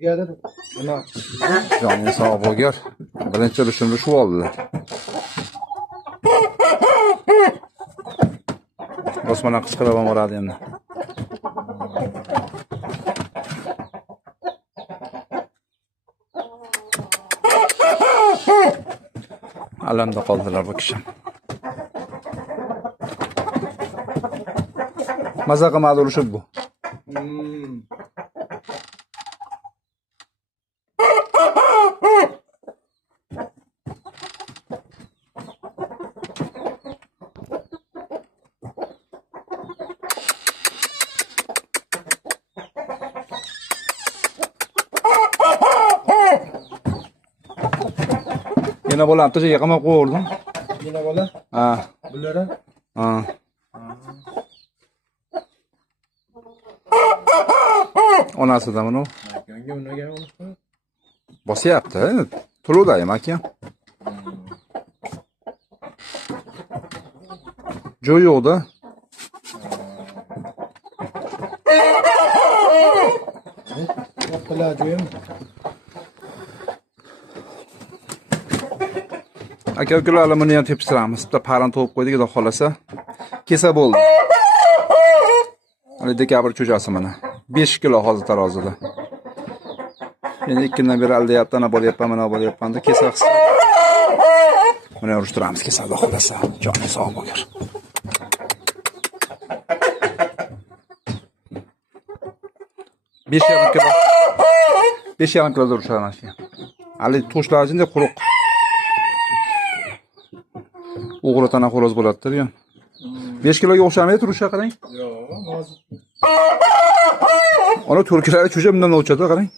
Joning sog' bo'lgur. Birinchi urishimda shu oldilar. Osmona qichqirib boradi endi. Alamda qoldilar bu kishi. Maza qilmadi urishib bu. Yana bolam to'shaga qamab qo'ydim. Yana bola? Ha. Bulara? Ha. Onasidan bunu Yanga unaga olishdi. bosyapti. Tuludayim aka. Joy yo'qda. Kattalar joyim. Aka-ukalar buni ham tepishtiramiz. Bitta paran to'g'ib qo'ydik, xudo xolasa. Kesa bo'ldi. Hali dekabr cho'jasi mana. 5 kilo hozir tarozida. Endi 2 kundan beri aldayapti, ana bo'lyapman, mana bo'lyapman-da kesa qilsa. Buni urishtiramiz, kesa xudo xolasa. Joni sog' bo'lgur. Besh yarim kilo urishadi mana shu. Hali to'shlar ichida quruq. O'g'ri tana xo'roz bo'ladi-da, yon. 5 kiloga o'xshamaydi turishga qarang. Yo'q, hozir. Ona turkilari cho'ja bundan o'chadi, qarang.